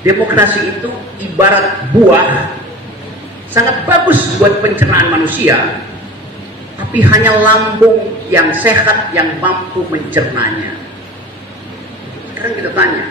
demokrasi itu ibarat buah, sangat bagus buat pencernaan manusia, tapi hanya lambung yang sehat yang mampu mencernanya. Sekarang kita tanya,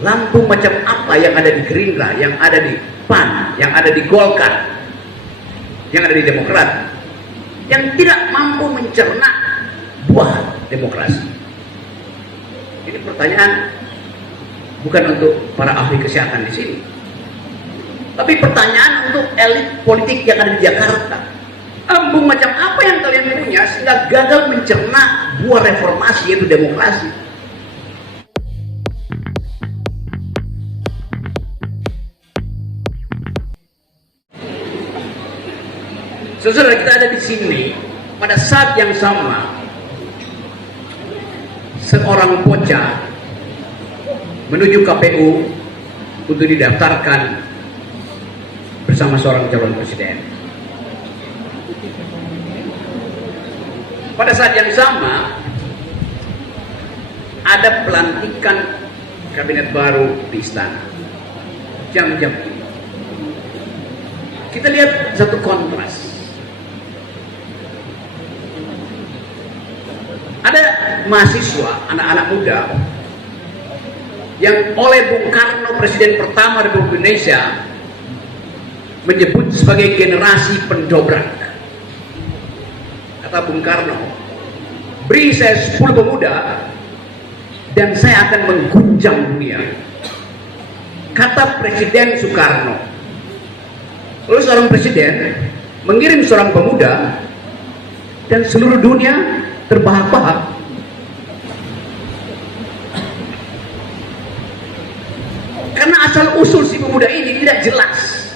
lambung macam apa yang ada di Gerindra, yang ada di PAN, yang ada di Golkar, yang ada di Demokrat, yang tidak mampu mencerna buah demokrasi? Ini pertanyaan bukan untuk para ahli kesehatan di sini, tapi pertanyaan untuk elit politik yang ada di Jakarta. Lambung macam apa yang kalian punya sehingga gagal mencerna buah reformasi, yaitu demokrasi? Saudara, kita ada di sini pada saat yang sama seorang bocah menuju KPU untuk didaftarkan bersama seorang calon presiden. Pada saat yang sama ada pelantikan kabinet baru di istana. Jam-jam ini kita lihat satu kontras. Ada mahasiswa, anak-anak muda yang oleh Bung Karno, Presiden pertama Republik Indonesia, menyebut sebagai generasi pendobrak. Kata Bung Karno, beri saya 10 pemuda dan saya akan mengguncang dunia. Kata Presiden Soekarno. Lalu seorang presiden mengirim seorang pemuda dan seluruh dunia terbahak-bahak. Karena asal-usul si pemuda ini tidak jelas.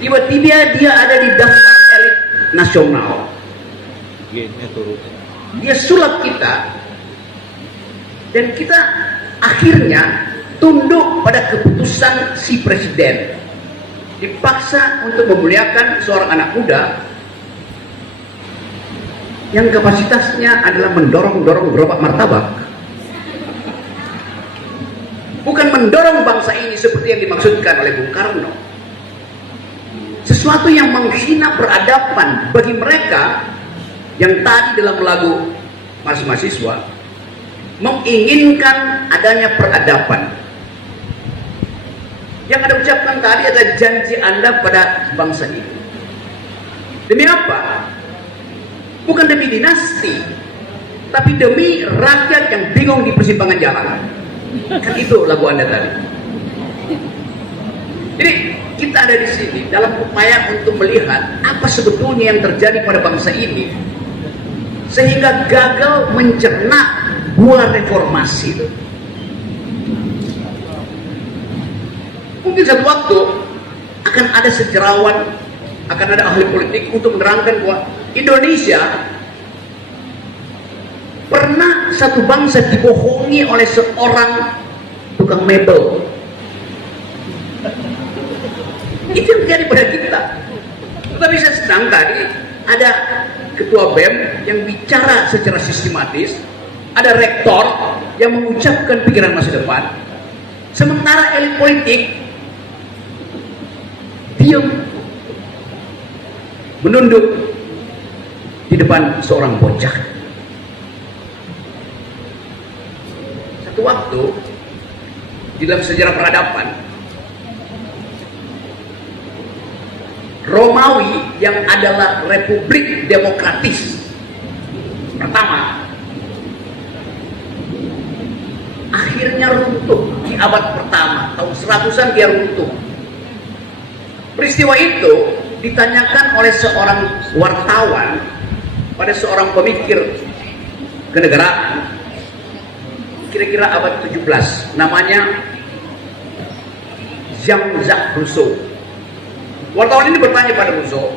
Tiba-tiba dia ada di daftar elit nasional. Dia sulap kita, dan kita akhirnya tunduk pada keputusan si presiden. Dipaksa untuk memuliakan seorang anak muda yang kapasitasnya adalah mendorong-dorong gerobak martabak. Bukan mendorong bangsa ini seperti yang dimaksudkan oleh Bung Karno. Sesuatu yang menghina peradaban bagi mereka yang tadi dalam lagu Marsi Mahasiswa menginginkan adanya peradaban. Yang Anda ucapkan tadi adalah janji Anda pada bangsa ini. Demi apa? Bukan demi dinasti, tapi demi rakyat yang bingung di persimpangan jalan. Kan itu lagu Anda tadi. Jadi kita ada di sini dalam upaya untuk melihat apa sebetulnya yang terjadi pada bangsa ini sehingga gagal mencerna buah reformasi itu. Mungkin satu waktu akan ada sejarawan, akan ada ahli politik untuk menerangkan bahwa Indonesia pernah satu bangsa dibohongi oleh seorang tukang mebel. Itu yang terjadi pada kita. Tetapi saya senang tadi ada ketua BEM yang bicara secara sistematis, ada rektor yang mengucapkan pikiran masa depan, sementara elit politik diam menunduk di depan seorang bocah. Satu waktu di dalam sejarah peradaban, Romawi yang adalah republik demokratis pertama akhirnya runtuh di abad pertama, tahun 100-an dia runtuh. Peristiwa itu ditanyakan oleh seorang wartawan pada seorang pemikir kenegaraan kira-kira abad 17, namanya Jean-Jacques Rousseau. Wartawan ini bertanya pada Rousseau,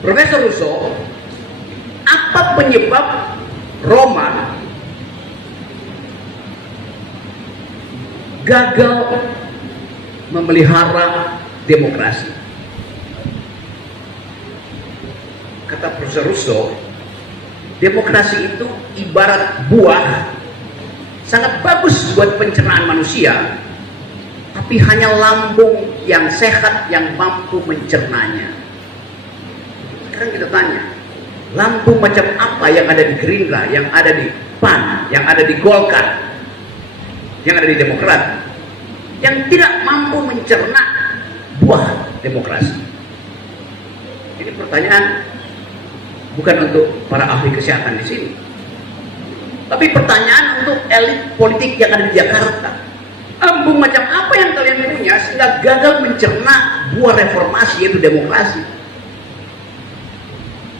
Profesor Rousseau, apa penyebab Roma gagal memelihara demokrasi? Kata Profesor Rousseau, demokrasi itu ibarat buah, sangat bagus buat pencernaan manusia, tapi hanya lambung yang sehat yang mampu mencernanya. Sekarang kita tanya, lambung macam apa yang ada di Gerindra, yang ada di PAN, yang ada di Golkar, yang ada di Demokrat, yang tidak mampu mencerna buah demokrasi? Ini pertanyaan bukan untuk para ahli kesehatan di sini, tapi pertanyaan untuk elit politik yang ada di Jakarta. Lambung macam apa yang kalian punya sehingga gagal mencerna buah reformasi, yaitu demokrasi?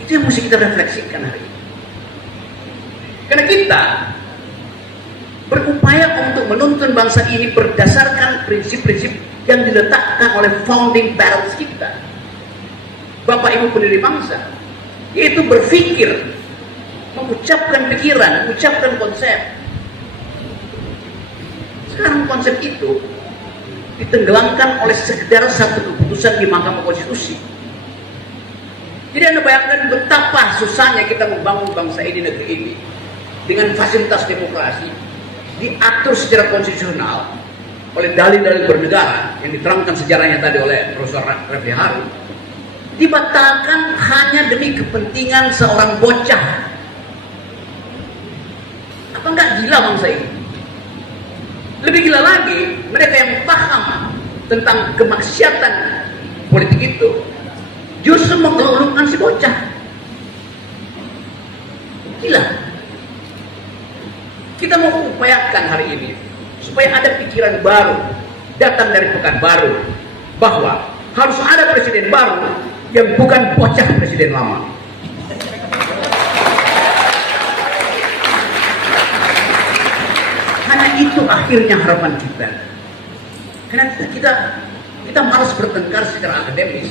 Itu yang mesti kita refleksikan hari ini. Karena kita berupaya untuk menuntun bangsa ini berdasarkan prinsip-prinsip yang diletakkan oleh founding parents kita, Bapak Ibu pendiri bangsa, yaitu berpikir, mengucapkan pikiran, mengucapkan konsep. Sekarang konsep itu ditenggelamkan oleh sekedar satu keputusan di Mahkamah Konstitusi. Jadi Anda bayangkan betapa susahnya kita membangun bangsa ini, negeri ini, dengan fasilitas demokrasi diatur secara konstitusional oleh dalil-dalil bernegara yang diterangkan sejarahnya tadi oleh Profesor Refli Harun, dibatalkan hanya demi kepentingan seorang bocah. Apa enggak gila bangsa ini? Lebih gila lagi, mereka yang paham tentang kemaksiatan politik itu justru mengelulukan si bocah. Gila. Kita mau upayakan hari ini supaya ada pikiran baru datang dari Pekanbaru, bahwa harus ada presiden baru yang bukan bocah presiden lama. Hanya itu akhirnya harapan kita. Karena kita malas bertengkar secara akademis.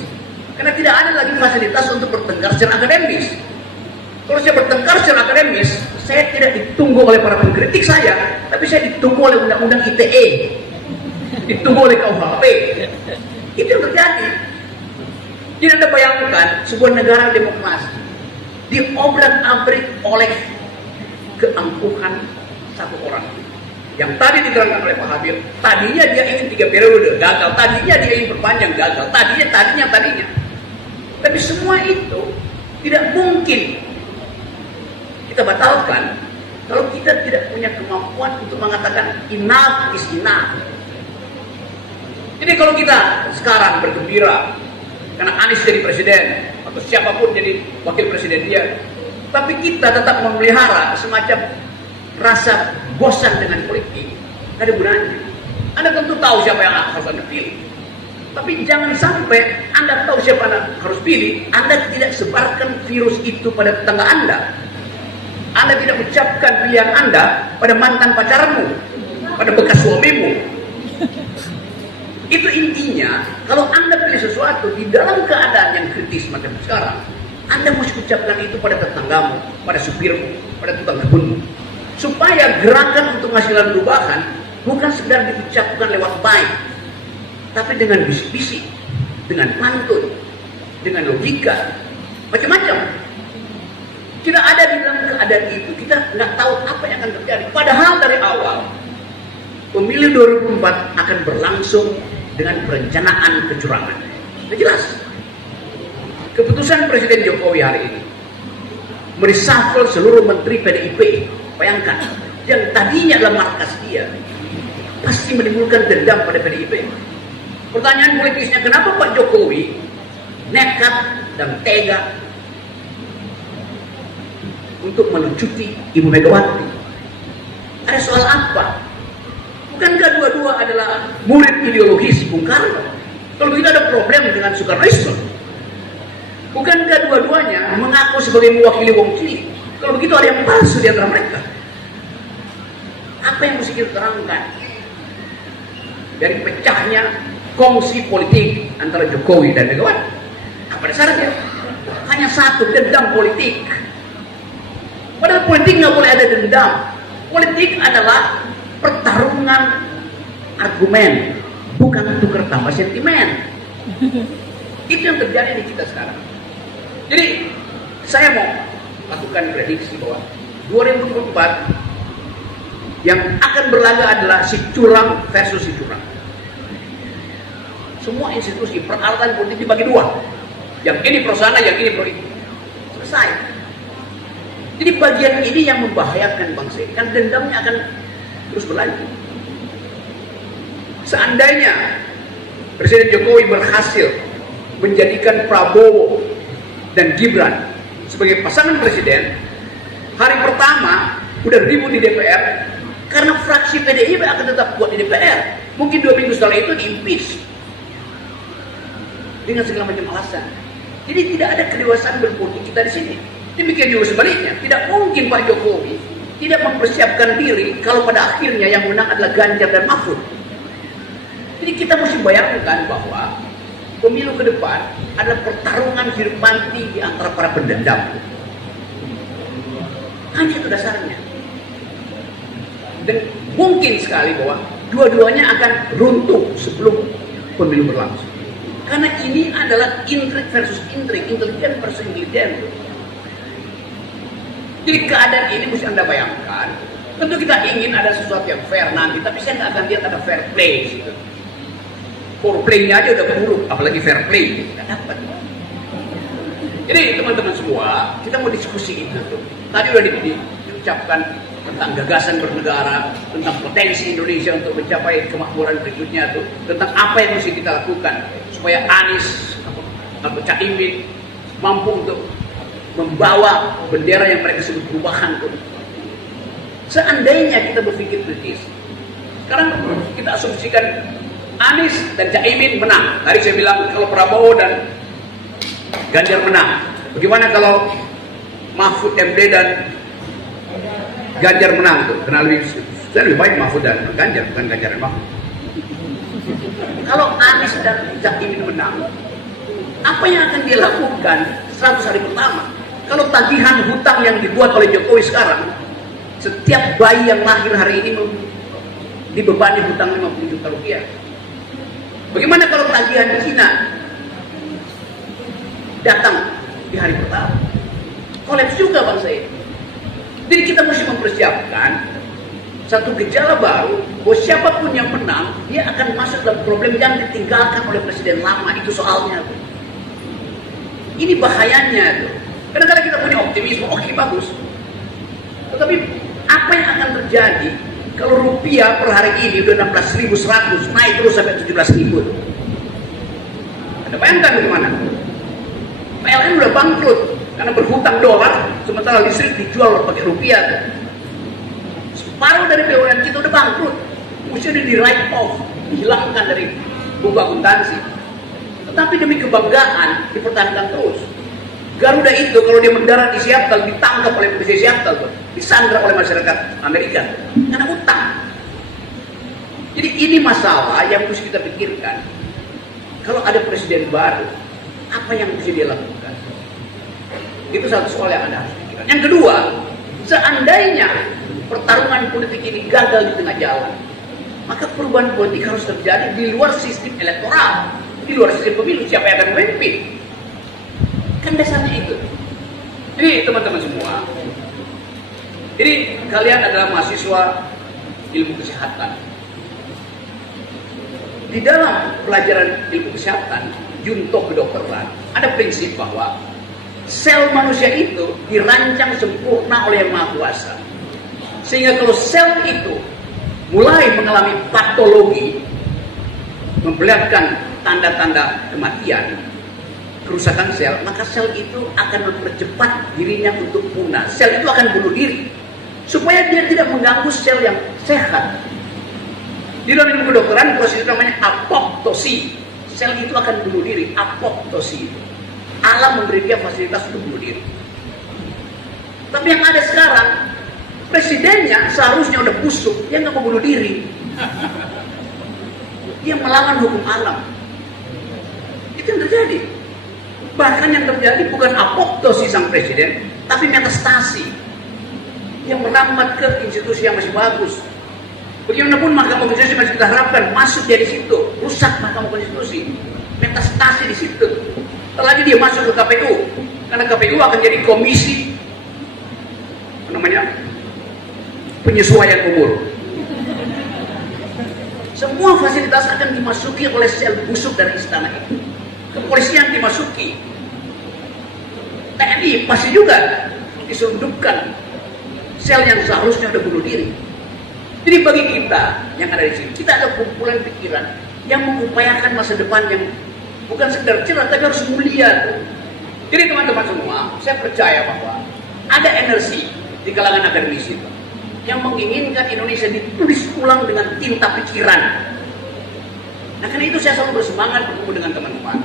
Karena tidak ada lagi fasilitas untuk bertengkar secara akademis. Kalau saya bertengkar secara akademis, saya tidak ditunggu oleh para pengkritik saya, tapi saya ditunggu oleh undang-undang ITE, ditunggu oleh KUHP. Itu yang terjadi. Jadi Anda bayangkan sebuah negara demokrasi diobrak-abrik oleh keangkuhan satu orang. Yang tadi diterangkan oleh Pak Habib, tadinya dia ingin 3 periode, gagal. Tadinya dia ingin perpanjang, gagal. Tadinya. Tapi semua itu tidak mungkin kita batalkan kalau kita tidak punya kemampuan untuk mengatakan enough is enough. Jadi kalau kita sekarang bergembira karena Anies jadi presiden atau siapapun jadi wakil presiden dia, tapi kita tetap memelihara semacam rasa bosan dengan politik, tidak ada gunanya. Anda tentu tahu siapa yang harus Anda pilih, tapi jangan sampai Anda tahu siapa Anda harus pilih, Anda tidak sebarkan virus itu pada tetangga Anda. Anda tidak ucapkan pilihan Anda pada mantan pacarmu, pada bekas suamimu. Itu intinya, kalau Anda pilih sesuatu di dalam keadaan yang kritis macam sekarang, Anda mesti ucapkan itu pada tetanggamu, pada supirmu, pada tukang kebunmu, supaya gerakan untuk menghasilkan perubahan bukan sekedar diucapkan lewat baik, tapi dengan bisik-bisik, dengan pantun, dengan logika, macam-macam. Kita ada di dalam keadaan itu, kita nggak tahu apa yang akan terjadi. Padahal dari awal, pemilu 2004 akan berlangsung dengan perencanaan kecurangan. Sudah jelas. Keputusan Presiden Jokowi hari ini mereshuffle seluruh menteri PDIP. Bayangkan, yang tadinya adalah markas dia, pasti menimbulkan dendam pada PDIP. Pertanyaan politisnya, kenapa Pak Jokowi nekat dan tega untuk melucuti Ibu Megawati? Ada soal apa? Bukankah dua-dua adalah murid ideologis Bung Karno? Kalau begitu ada problem dengan Soekarnoisme. Bukankah dua-duanya mengaku sebagai mewakili wong cilik? Kalau begitu ada yang palsu di antara mereka. Apa yang mesti kita terangkan dari pecahnya kongsi politik antara Jokowi dan Megawati? Apa dasarnya? Hanya satu, dendam politik. Padahal politik nggak boleh ada dendam. Politik adalah pertarungan argumen, bukan tukar tambah sentimen. Itu yang terjadi di kita sekarang. Jadi saya mau lakukan prediksi bahwa 2024 yang akan berlaga adalah si curang versus si curang. Semua institusi, peralatan politik dibagi dua. Yang ini pro sana, yang ini pro itu. Selesai. Jadi bagian ini yang membahayakan bangsa ini. Kan dendamnya akan terus berlanjut. Seandainya Presiden Jokowi berhasil menjadikan Prabowo dan Gibran sebagai pasangan presiden, hari pertama udah ribut di DPR karena fraksi PDIP akan tetap kuat di DPR. Mungkin 2 minggu setelah itu di-impeach dengan segala macam alasan. Jadi tidak ada kedewasaan berpolitik kita di sini. Demikian juga sebaliknya, tidak mungkin Pak Jokowi tidak mempersiapkan diri kalau pada akhirnya yang menang adalah Ganjar dan Mahfud. Jadi kita mesti bayangkan bahwa pemilu ke depan adalah pertarungan hidup mati di antara para pendendam. Hanya itu dasarnya. Dan mungkin sekali bahwa dua-duanya akan runtuh sebelum pemilu berlangsung. Karena ini adalah intrik versus intrik, intelijen versus intelijen. Jadi keadaan ini mesti Anda bayangkan. Tentu kita ingin ada sesuatu yang fair nanti, tapi saya nggak akan lihat ada fair play gitu. Foreplay-nya aja udah buruk, apalagi fair play, nggak dapat. Jadi teman-teman semua, kita mau diskusi itu tuh. Tadi udah diucapkan tentang gagasan bernegara, tentang potensi Indonesia untuk mencapai kemakmuran berikutnya tuh, tentang apa yang mesti kita lakukan supaya Anies atau Caimin mampu untuk membawa bendera yang mereka sebut perubahan tuh. Seandainya kita berpikir kritis, sekarang kita asumsikan Anies dan Caimin menang. Tadi saya bilang kalau Prabowo dan Ganjar menang. Bagaimana kalau Mahfud MD dan Ganjar menang tuh? Karena lebih baik Mahfud dan Ganjar, bukan Ganjar dan Mahfud. Kalau Anies dan Caimin menang, apa yang akan dia lakukan 100 hari pertama? Kalau tagihan hutang yang dibuat oleh Jokowi sekarang, setiap bayi yang lahir hari ini dibebani hutang 50 juta rupiah. Bagaimana kalau tagihan di Cina datang di hari pertama? Kolaps juga bangsa ini. Jadi kita mesti mempersiapkan satu gejala baru bahwa siapapun yang menang, dia akan masuk dalam problem yang ditinggalkan oleh presiden lama. Itu soalnya tuh. Ini bahayanya tuh. Kadang-kadang kita punya optimisme, oke bagus. Tetapi apa yang akan terjadi kalau rupiah per hari ini udah 16.100, naik terus sampai 17.000? Anda bayangkan bagaimana? PLN udah bangkrut karena berhutang dolar, sementara listrik dijual pakai rupiah. Separuh dari BUMN kita udah bangkrut, mesti di write off, dihilangkan dari buku akuntansi. Tetapi demi kebanggaan dipertahankan terus. Garuda itu kalau dia mendarat di Seattle ditangkap oleh polisi Seattle, disandra oleh masyarakat Amerika karena utang. Jadi ini masalah yang mesti kita pikirkan. Kalau ada presiden baru, apa yang mesti dia lakukan? Itu satu soal yang Anda harus pikirkan. Yang kedua, seandainya pertarungan politik ini gagal di tengah jalan, maka perubahan politik harus terjadi di luar sistem elektoral, di luar sistem pemilu. Siapa yang akan memimpin? Kan dasarnya itu. Jadi teman-teman semua, ini kalian adalah mahasiswa ilmu kesehatan. Di dalam pelajaran ilmu kesehatan, junto kedokteran, ada prinsip bahwa sel manusia itu dirancang sempurna oleh Yang Maha Kuasa. Sehingga kalau sel itu mulai mengalami patologi, memperlihatkan tanda-tanda kematian, kerusakan sel, maka sel itu akan mempercepat dirinya untuk punah. Sel itu akan bunuh diri supaya dia tidak mengganggu sel yang sehat. Di dalam ilmu kedokteran proses itu namanya apoptosi. Sel itu akan bunuh diri, apoptosi. Alam memberi dia fasilitas untuk bunuh diri. Tapi yang ada sekarang, presidennya seharusnya udah busuk, dia nggak mau bunuh diri. Dia melawan hukum alam. Itu yang terjadi. Bahkan yang terjadi bukan apoptosi sang presiden, tapi metastasi yang merambat ke institusi yang masih bagus. Bagaimanapun Mahkamah Konstitusi masih kita harapkan masuk dari situ, rusak Mahkamah Konstitusi, metastasi di situ. Setelah dia masuk ke KPU, karena KPU akan jadi komisi penyesuaian umur. Semua fasilitas akan dimasuki oleh sel busuk dari istana itu. Kepolisian dimasuki. TNI pasti juga diselundupkan sel yang seharusnya udah bunuh diri. Jadi bagi kita yang ada di sini, kita ada kumpulan pikiran yang mengupayakan masa depan yang bukan sekedar cerah, tapi harus mulia. Jadi teman-teman semua, saya percaya bahwa ada energi di kalangan akademisi yang menginginkan Indonesia ditulis ulang dengan tinta pikiran. Nah, karena itu saya selalu bersemangat bertemu dengan teman-teman.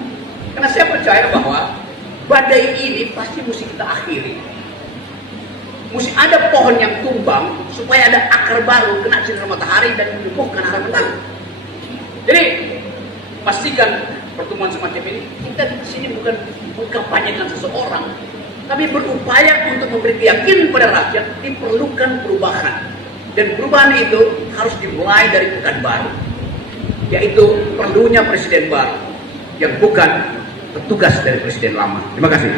Karena saya percaya bahwa badai ini pasti mesti kita akhiri. Mesti ada pohon yang tumbang supaya ada akar baru kena sinar matahari dan menumbuhkan harapan baru. Jadi pastikan pertemuan semacam ini kita di sini bukan mengkampanyekan seseorang, tapi berupaya untuk memberi keyakinan pada rakyat diperlukan perubahan. Dan perubahan itu harus dimulai dari Pekanbaru, yaitu perlunya presiden baru yang bukan petugas dari presiden lama. Terima kasih.